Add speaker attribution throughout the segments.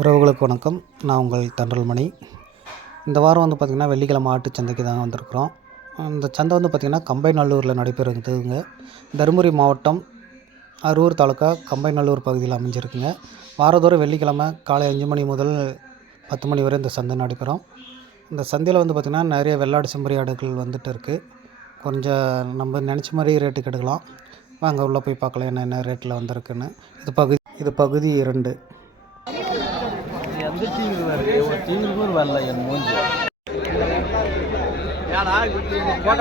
Speaker 1: உறவுகளுக்கு வணக்கம். நான் உங்கள் தண்டல்மணி. இந்த வாரம் வந்து பார்த்திங்கன்னா வெள்ளிக்கிழமை ஆட்டு சந்தைக்கு தான் வந்திருக்கிறோம். இந்த சந்தை வந்து பார்த்திங்கன்னா கம்பைநல்லூரில் நடைபெறுதுங்க தருமபுரி மாவட்டம் அரூர் தாலுக்கா கம்பைநல்லூர் பகுதியில் அமைஞ்சிருக்குங்க. வாரந்தோறும் வெள்ளிக்கிழமை காலை அஞ்சு மணி முதல் பத்து மணி வரை இந்த சந்தை நடைபெறும். இந்த சந்தையில் வந்து பார்த்திங்கன்னா நிறைய வெள்ளாடு செம்பரி ஆடுகள் வந்துட்டு இருக்குது கொஞ்சம் நம்ம நினச்ச மாதிரி ரேட்டுக்கு எடுக்கலாம். வாங்க உள்ளே போய் பார்க்கலாம் என்னென்ன ரேட்டில் வந்திருக்குன்னு. இது பகுதி இது பகுதி இரண்டு.
Speaker 2: எந்த டீங்கு வருது. ஒரு டீங்கு கூட வரல என் மூஞ்சி.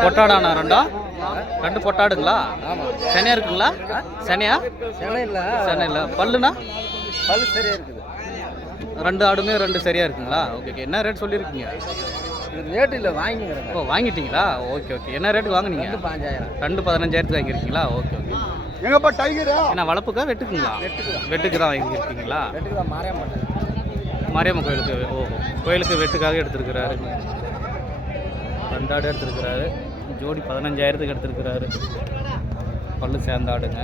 Speaker 3: பொட்டாடாண்ணா ரெண்டா? ரெண்டு பொட்டாடுங்களா? சனியா இருக்குங்களா? சனியா
Speaker 2: சென்னையில்
Speaker 3: சனி இல்லை. பல்லுண்ணா
Speaker 2: பல் சரியா இருக்குது.
Speaker 3: ரெண்டு ஆடுமே ரெண்டு சரியா இருக்குங்களா? ஓகே ஓகே என்ன ரேட் சொல்லியிருக்கீங்க?
Speaker 2: இது ரேட் இல்லை வாங்கிக்கிறேன்
Speaker 3: ஓ வாங்கிட்டீங்களா? ஓகே ஓகே என்ன ரேட்டுக்கு வாங்குனீங்க?
Speaker 2: ரெண்டு பாஞ்சாயிரம்.
Speaker 3: ரெண்டு பதினஞ்சாயிரத்துக்கு வாங்கியிருக்கீங்களா? ஓகே ஓகே
Speaker 2: எங்கப்பா டைகரா
Speaker 3: என்ன வளர்ப்புக்கா வெட்டுக்குங்களா? வெட்டுக்கு தான் வாங்கியிருக்கீங்களா?
Speaker 2: வெட்டுக்கு தான் மாறிய மாட்டேன்
Speaker 3: மாரியம்மன் கோயிலுக்கு ஓ கோயிலுக்கு வெட்டுக்காக எடுத்திருக்கிறாரு. ரெண்டு ஆடு எடுத்திருக்கிறாரு. ஜோடி பதினஞ்சாயிரத்துக்கு எடுத்திருக்கிறாரு. பல்லு சேர்ந்த ஆடுங்க.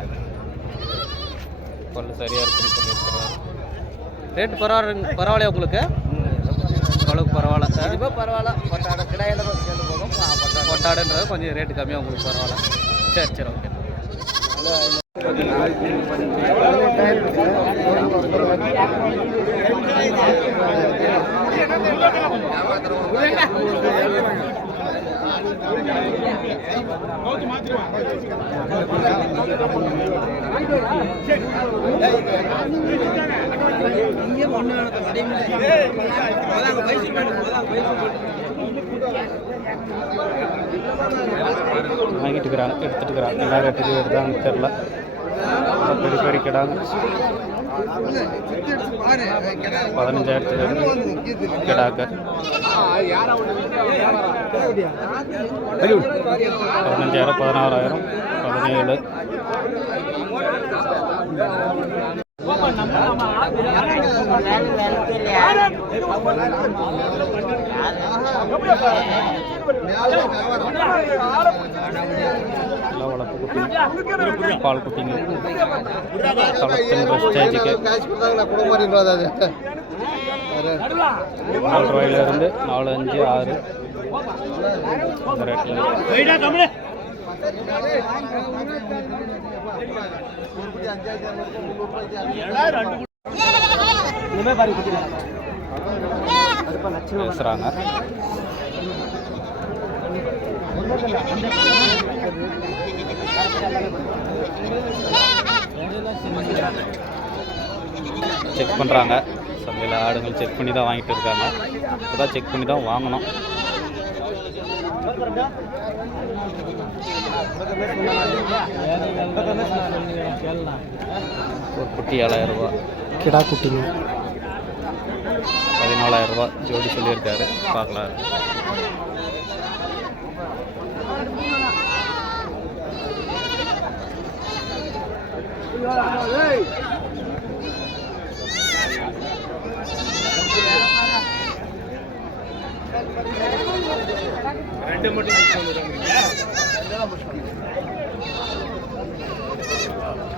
Speaker 3: பல்லு சரியாக இருக்குன்னு சொல்லியிருக்கிறாரு. ரேட்டு பரவாயில்ல பரவாயில்லையா உங்களுக்கு? அளவுக்கு பரவாயில்ல. சார்
Speaker 2: இப்போ பரவாயில்ல. பட்டாட கிடாயில சேர்ந்து போகும்.
Speaker 3: கொஞ்சம் ரேட்டு கம்மியாக உங்களுக்கு பரவாயில்ல. சரி சரி ஓகே. வாங்கிட்டு இருக்கிறாங்க எடுத்துட்டு இருக்கிறாங்க என்ன ரேட்டுக்கு எடுத்தாங்கன்னு தெரில பெரிய பெரிய கிடாங்க பதினஞ்சாயிரத்துலேருந்து கிடாக்க. பதினஞ்சாயிரம் பதினாறாயிரம் பதினேழு. எல்லாம் வளர்ப்பு பால் குட்டிங்க ஸ்டேஜுக்கு நாலு நாலு அஞ்சு ஆறு இந்த ரேட்டில் பேசுகிறாங்க செக் பண்ணுறாங்க சந்தையில் ஆடுங்கள் செக் பண்ணி தான் வாங்கிட்டு இருக்காங்க. இப்போ தான் செக் பண்ணி தான் வாங்கணும். ஒரு குட்டி ஏழாயிரம் ரூபா
Speaker 1: கிடா குட்டிங்க
Speaker 3: பதினாலாயிரம் ரூபா ஜோடி சொல்லியிருக்காரு. பார்க்கலாம்.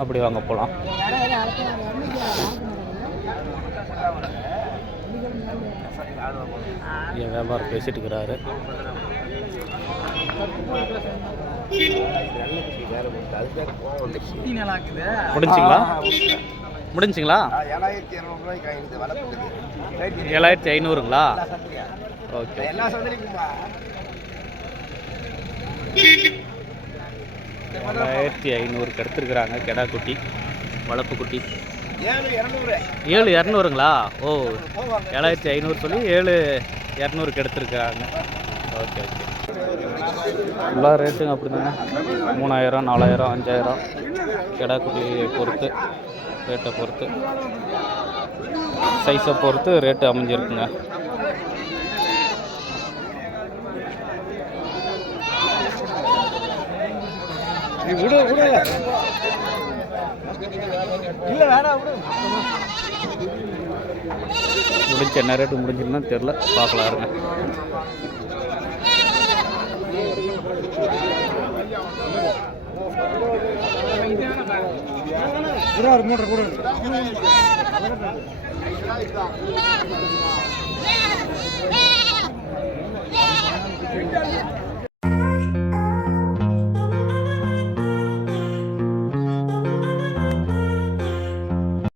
Speaker 3: அப்படி வாங்க போகலாம் என் வியாபாரம் பேசிட்டு இருக்கிறாரு. முடிஞ்சுங்களா? முடிஞ்சுங்களா?
Speaker 2: ஏழாயிரத்தி
Speaker 3: ஏழாயிரத்தி ஐநூறுங்களா? ஓகே. ஏழாயிரத்தி ஐநூறுக்கு எடுத்துருக்குறாங்க கெடா குட்டி வளர்ப்பு குட்டி.
Speaker 2: ஏழு இரநூறு.
Speaker 3: ஏழு இரநூறுங்களா? ஓ ஏழாயிரத்தி ஐநூறு சொல்லி ஏழு இரநூறுக்கு எடுத்துருக்காங்க ஓகே ஓகே. எல்லா ரேட்டுங்க அப்படிதாங்க. மூணாயிரம் நாலாயிரம் அஞ்சாயிரம். கிடா குட்டியை பொறுத்து ரேட்டை பொறுத்து. சைஸை பொறுத்து ரேட்டு அமைஞ்சிருக்குங்க.
Speaker 2: விடு விடு. இல்லை வேணாம் விடு.
Speaker 3: முடிஞ்ச என்ன ரேட்டு முடிஞ்சிருந்தா தெரில பார்க்கலாம் இருங்க.
Speaker 2: ஒரு மூன்று கூட.